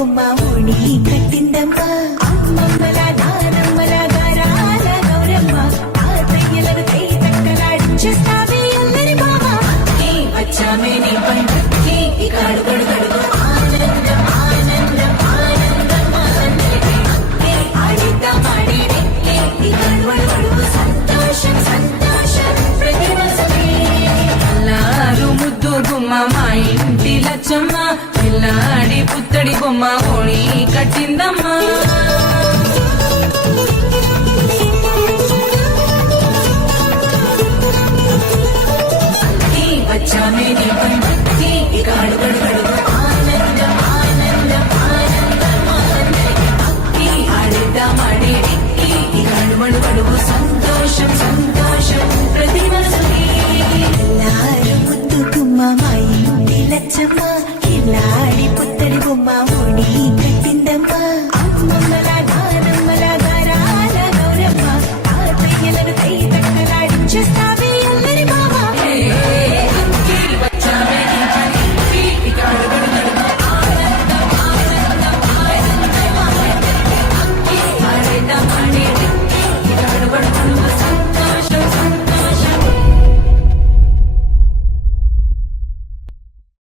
బొమ్మ ఓణి కట్టిందమ్మా అమ్మమ్మల నానమ్మల గారాల గౌరమ్మ తాతయ్యలను తక్కలాడించేస్తావే అల్లరి బావ వచ్చామే నీ పండుగకి ఇక అడుగడు గడుగు ఆనందం ఆనందం ఆనందం ఆడిద్దాం ఆడేదే ఇక అడుగడు సంతోషం సంతోషం ప్రతివసమే అల్లారు ముద్దు గుమ్మ మా ఇంటి లచ్చమ్మ పిల్లాడి పుత్తడి బొమ్మ ఓణి కట్టిందమ్మా వచ్చామే నీ పండుగకి ఇక అడుగడు గడుగు ఆనందం ఆనందం ఆనందం ఆడిద్దాం ఆడేది ఇక అడుగడు గడుగు సంతోషం సంతోషం ప్రతివసమే ఎల్లారు ముద్దు గుమ్మ మా ఇంటి లచ్చమ్మ కిల్లాడి పుత్తడి బొమ్మ ఓణి